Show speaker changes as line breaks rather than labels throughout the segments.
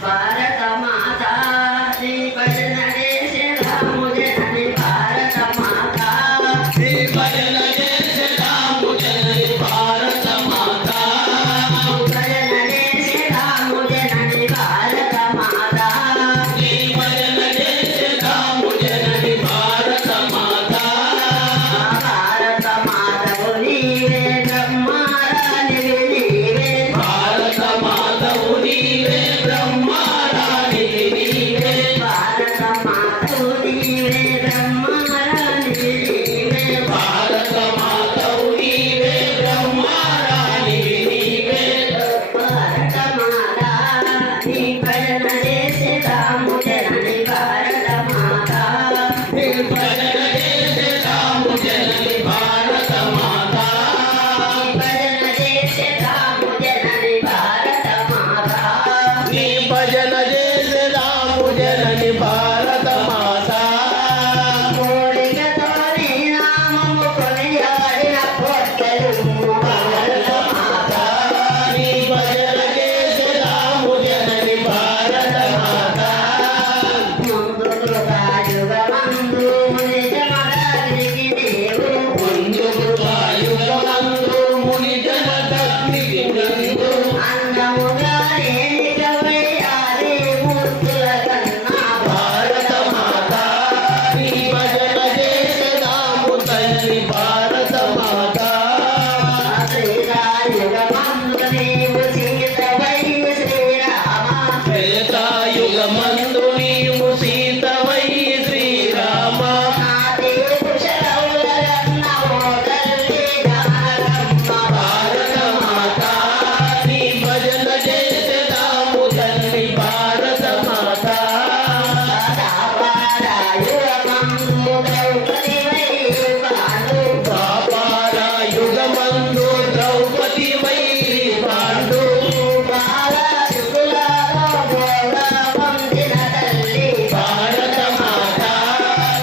para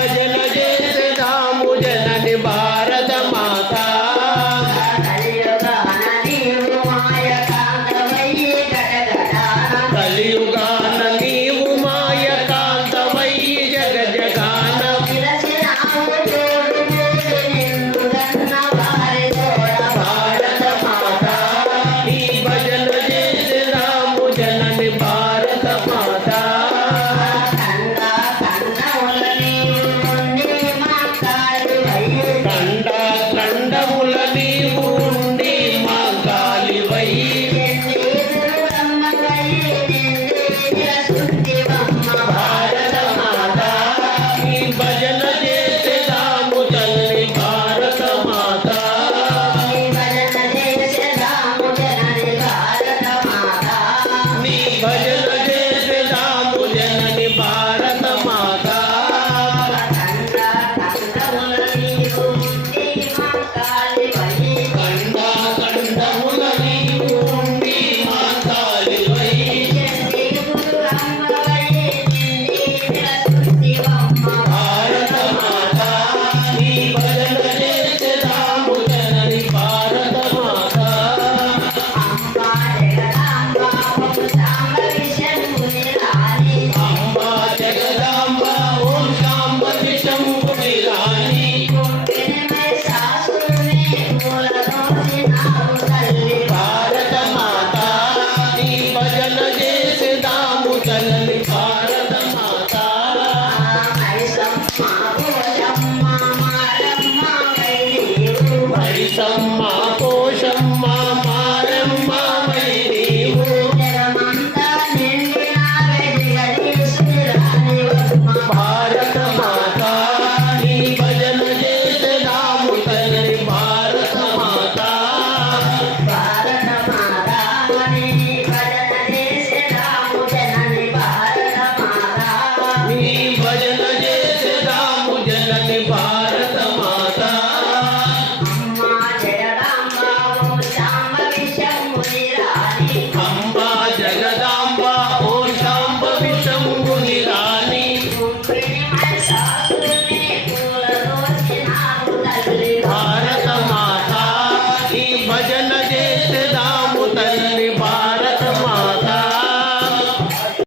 vaya Somehow.